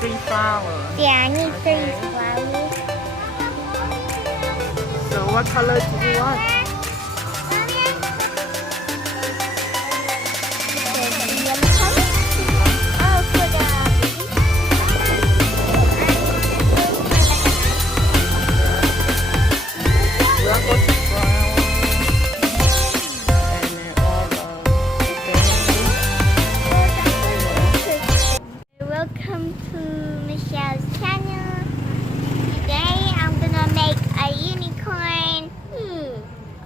three flowers. Yeah, I need Okay. 3 flowers. So what color do you want? Oh, for the Rose flower. And then all the Welcome to Michelle's channel. Today I'm gonna make a unicorn.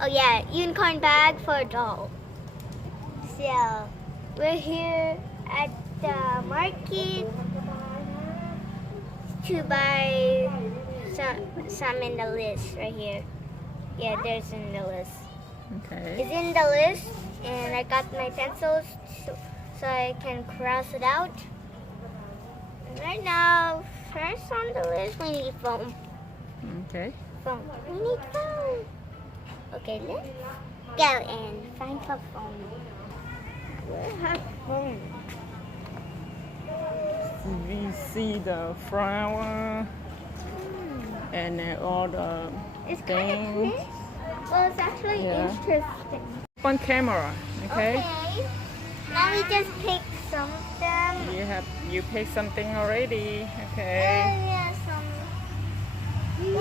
Oh yeah, unicorn bag for a doll. So we're here at the market to buy some in the list right here. Yeah, there's in the list. Okay. It's in the list, and I got my pencils so I can cross it out. And right now, first on the list, we need foam. Okay. Foam. We need foam. Okay, let's go and find for foam. Where have foam? We see the flower and then all the It's kind of things. crisp. Well, it's actually Yeah. interesting. On camera, okay? Now we just pick some of them. You pick something already, okay? Yeah, some.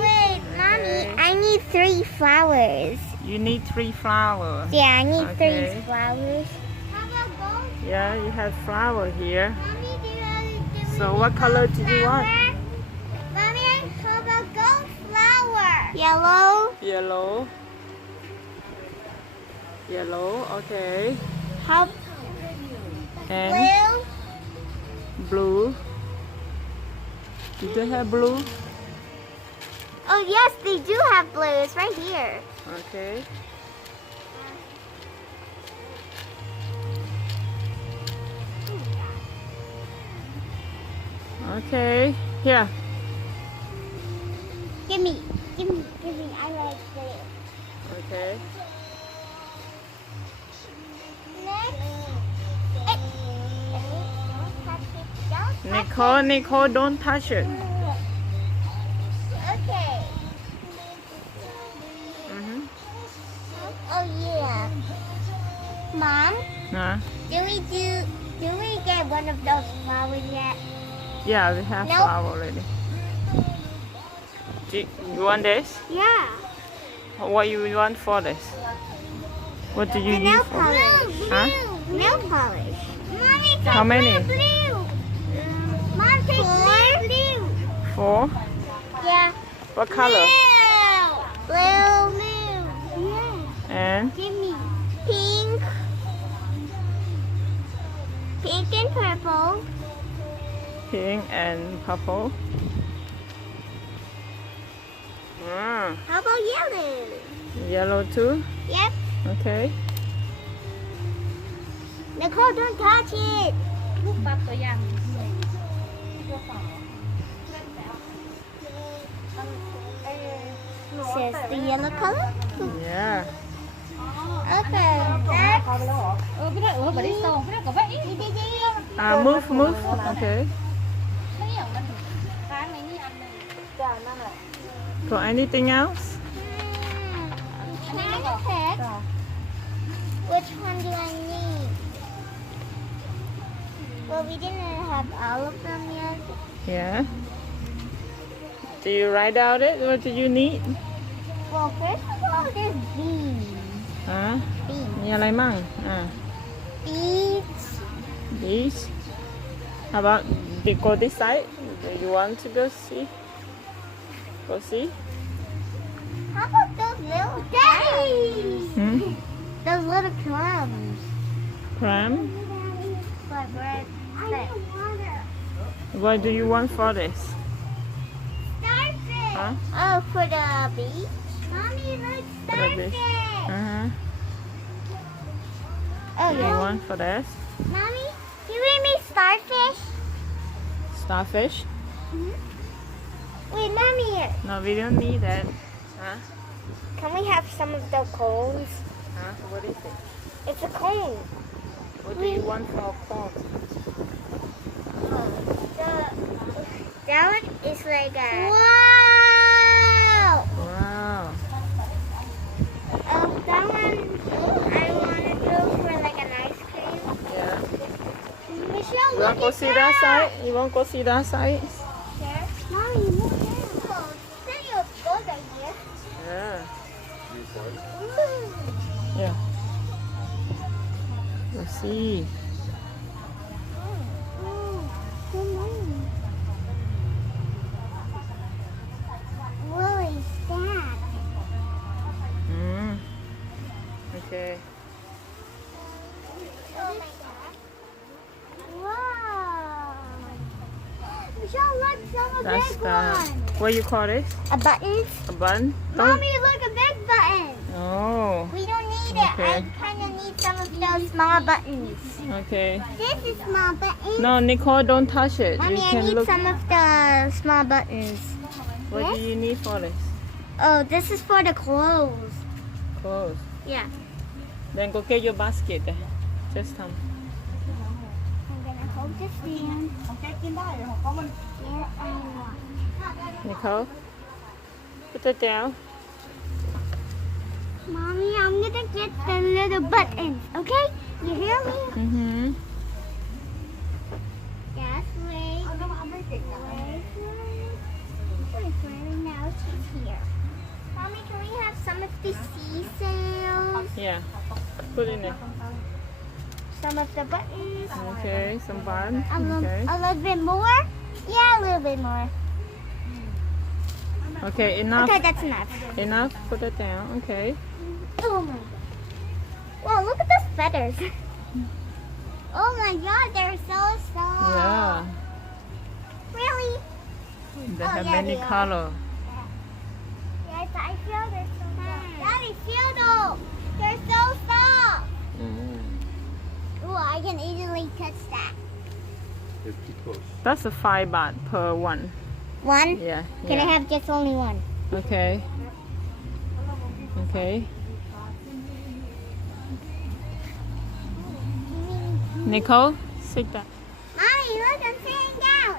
Wait, Mommy, I need 3 flowers. You need 3 flowers. Yeah, I need Okay. 3 flowers. How about gold? Yeah, you have flower here. Mommy, do So what color do you want? Mommy, how about gold flower? Yellow. Yellow. Yellow, okay. How And blue? blue. Do they have blue? Oh yes, they do have blue. It's right here. Okay. Okay. Here. Give me. I like blue. Okay. Next. Nicole, don't touch it. Okay. Mm-hmm. Oh yeah. Mom, Nah. do we get one of those flowers yet? Yeah, we have Nope. flower already. You want this? Yeah. What you want for this? What do you The need nail for? polish. Huh? Nail polish. Mommy, How many? blue. Mom, take blue. 4? Yeah. What color? Blue. Yeah. And Give me pink. Pink and purple. pink and purple. How about yellow? Yellow too? Yep. Okay. Nicole, don't touch it. Says the yellow color. Yeah. Okay. Next. Move. Okay. For anything else? Can I pick? Which one do I need? Well, we didn't have all of them yet. Yeah. Do you write out it? What do you need? Well, first of all, there's beads. ฮะ Beads. มีอะไรมั่ง Beads. These. How about we go this side? Do you want to go see? Go see? How about those little daddies? Hmm? Those little crumbs. Pram? But we're sick. What do you want for this? Starfish. Huh? Oh, for the beach? Mommy, look, For the beach. starfish. Uh-huh. Oh, Do you yeah. want for this? Mommy, you read me starfish? Starfish? Wait, Mommy. No, we don't need that. Huh? Can we have some of the cones? Huh? What is it? It's a cone. What do you want for corn? The That one is like a. Wow! Wow. That one I want to go for like an ice cream. Yeah. Michelle, You look want to go at see that side? You want to go see that side? Sure. Mommy, look at that. City of gold right here. Yeah. Ooh. Yeah. Let's see. What is that? Okay. Oh my god. Wow. Michelle, look, some a That's big the. one. What you call this? A button? A bun? Don't- Mommy, look, a big button. Oh. We don't need Okay. it. I kind of need some of those small buttons. Okay. This is small button. No, Nicole, don't touch it. Mommy, You I can need look. some of the small buttons. What do Yes? you need for this? Oh, this is for the clothes. Clothes. Yeah. Then go get your basket. Just come. I'm gonna hold this in. Yeah, I want. Nicole, put it down. Mommy, I'm gonna get the little buttons, okay? You hear me? Mm-hmm. Yes, wait. Wait, now she's here. Mommy, can we have some of the sea sails? Yeah. Put in there. Some of the buttons? Okay. Some bun. Okay. A little bit more? Yeah, a little bit more. Okay. Enough. Okay, that's enough. Enough. Put it down. Okay. Oh my god. Wow, look at those feathers. Oh my god, they're so soft. Yeah. Really? They Oh, have yeah, many they are. color. Yes, I feel they're so soft. Daddy, feel those. They're so soft. Ooh, I can easily touch that. That's a 5 baht per one. One? Yeah. Can I yeah. have just only one? Okay. Okay. Nicole, sit down. Mommy, look, I'm sitting down.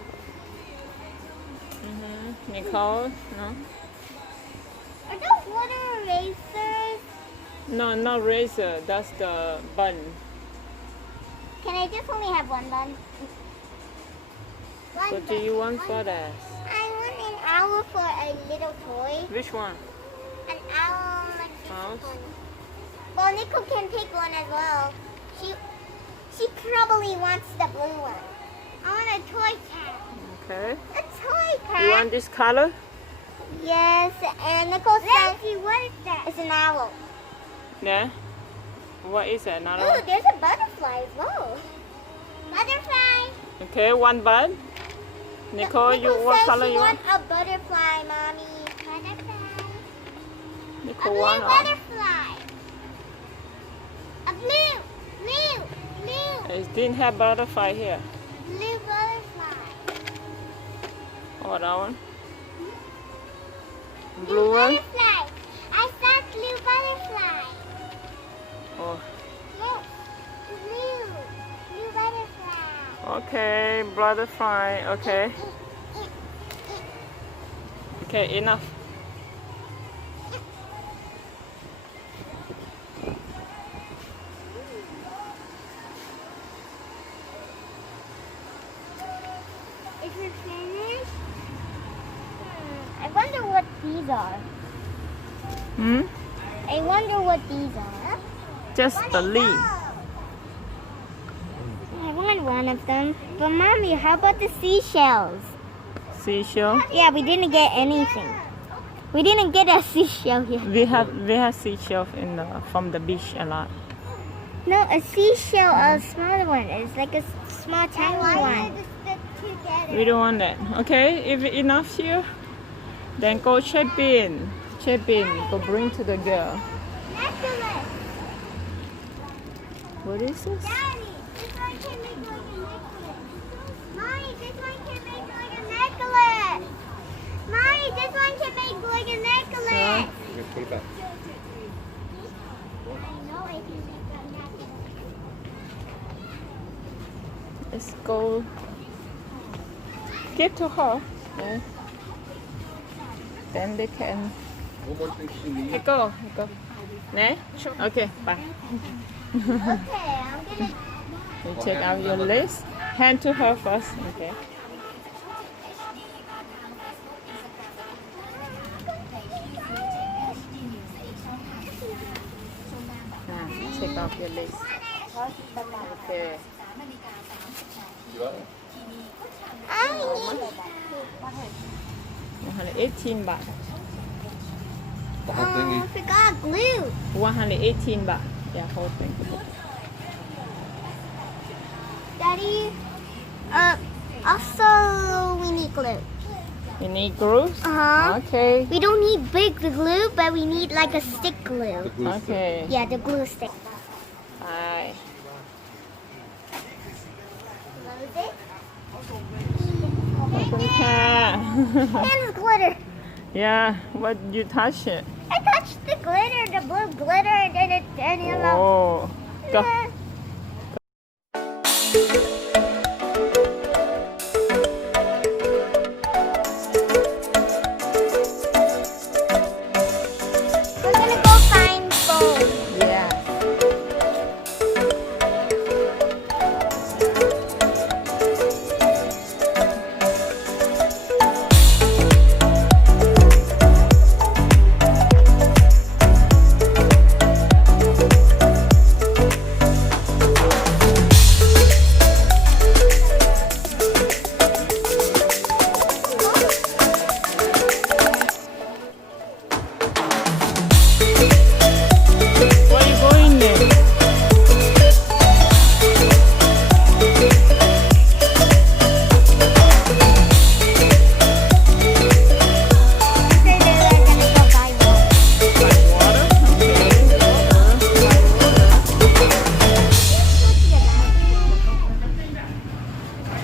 Nicole, no. Are those water erasers? No, not razor. That's the bun. Can I just only have one bun? One What do bun, you want one for bun. that? I want an owl for a little toy. Which one? An owl like this Owls? one. Well, Nicole can pick one as well. She probably wants the blue one. I want a toy cat. Okay. A toy cat? You want this color? Yes, and Nicole said, what is that? It's an owl. Yeah. What is it? Another Ooh, one? there's a butterfly as well. Butterfly. Okay, one bun. Nicole, you what says color she you want? want a butterfly, mommy. Butterfly. A Nicole blue want all. butterfly. A blue. It didn't have butterfly here. Blue butterfly. Oh, that one. Blue one. Butterfly. I saw blue butterfly. Oh. Look. Blue butterfly. Okay, butterfly. Okay. Okay, enough. Is it finished? I wonder what these are. Hmm? I wonder what these are. Just the leaf. I want one of them. But mommy, how about the seashells? Seashell. Yeah, we didn't get anything. We didn't get a seashell here. We have seashell in the from the beach a lot. No, a seashell, a smaller one. It's like a small tiny one. We don't want that. Okay, if enough here, then go check in. Check in. Go bring to the girl. Necklace. What is this? Daddy, this one can make like a necklace. Mommy, this one can make like a necklace. Mommy, this one can make like a necklace. Put it back. I know I can make a necklace. Let's go. Give to her. Yeah. Then they can. One more thing she needs. Here go. Here go. Nah? Okay, bye. Okay, I'm gonna. You check out your list. Hand to her first. Okay. Check out your list. Okay. You got it? I need. 118 baht. The whole thing Oh, I is forgot glue. 118 baht. Yeah, whole thing. Daddy. Also, we need glue. You need grooves? Uh-huh. Okay. We don't need big glue, but we need like a stick the glue. glue stick. Okay. Yeah, the glue stick. Bye. Close it. ขอบคุณค่ะ And it's glitter. Yeah, what you touch it? I touched the glitter, the blue glitter, and then it, and you know. Oh, go. We're gonna go find foam. Yeah. Where are you going then? Say that we're gonna go buy one. By water? Okay.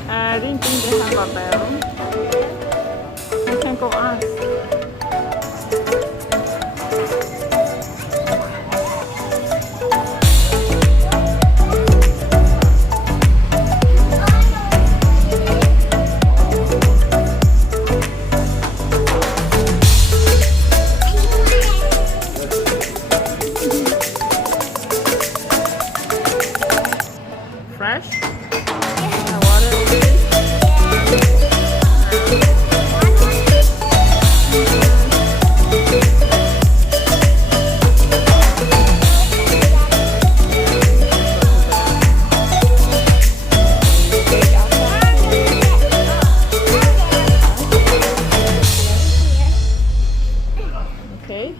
I didn't think they have a bell. You can go ask. Fresh? Yeah, water. Okay.